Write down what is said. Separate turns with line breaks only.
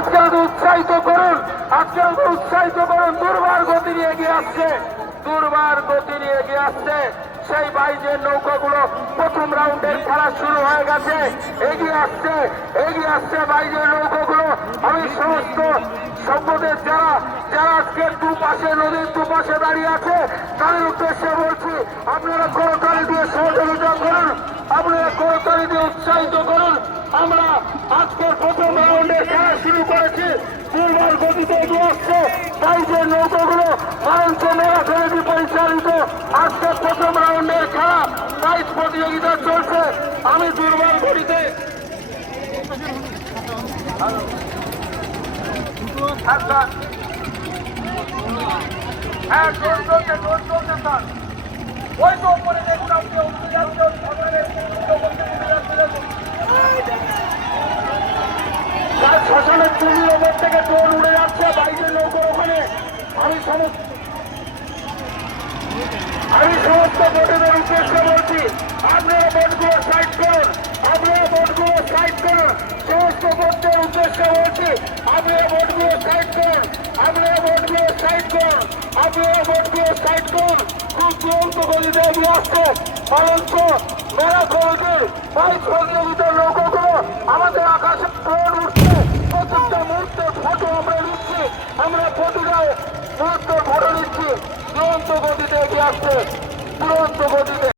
আজকে উৎসাহিত করুন, আজকে উৎসাহিত করুন, দুর্বার গতি নিয়ে এগিয়ে আসছে, দুর্বার গতি নিয়ে এগিয়ে আসছে। সেই বাইজের নৌকাগুলো প্রথম রাউন্ডের খেলা শুরু হয়ে গেছে, এগিয়ে আসছে এগিয়ে আসছে বাইজের নৌকাগুলো। আমি সমস্ত সভ্যদের যারা যারা আজকে দুপাশে, নদীর দুপাশে দাঁড়িয়ে আছে, তাদের উদ্দেশ্যে বলছি, আপনারা করতালি দিয়ে সহযোগিতা করুন, আপনারা করতালি দিয়ে উৎসাহিত করুন। আমরা আজকের প্রথম রাউন্ডের খেলা শুরু করেছি দুর্বল গতিতে এগিয়ে আসছে বাইজের নৌকাগুলো মঞ্চ মেলা সমিতি পরিচালিত আজকের প্রথম রাউন্ডের খেলা বাইশ প্রতিযোগিতা চলছে। আমি দুর্বল আচ্ছা হ্যাঁ জোর যে ওপর থেকে ড্রোন উড়ে যাচ্ছে বাইরের নৌকোর ওখানে আমি সমস্ত আমি সমস্ত বোটেদের উদ্দেশ্যে বলছি, আপনারা বোটগুলো সাইড করুন, আপনারা বোটগুলো সাইড করুন। সমস্ত বোটদের উদ্দেশ্যে বলছি, আপনারা বোটগুলো সাইড করুন, আপনারা বোটগুলো সাইড করুন, আপনারা বোটগুলো সাইড করুন। খুব দুরন্ত গতিতে এগিয়ে আসছে পালঞ্চ মেলা কমিটির বাইশ প্রতিযোগিতার নৌকোগুলো আমাদের আকাশে ড্রোন উঠছে। প্রত্যেকটা মুহূর্তের ফটো আমরা নিচ্ছি। আমরা প্রতিটা মুহূর্তের ফটো নিচ্ছি। দুরন্ত গতিতে এগিয়ে আসছে দুরন্ত গতিতে।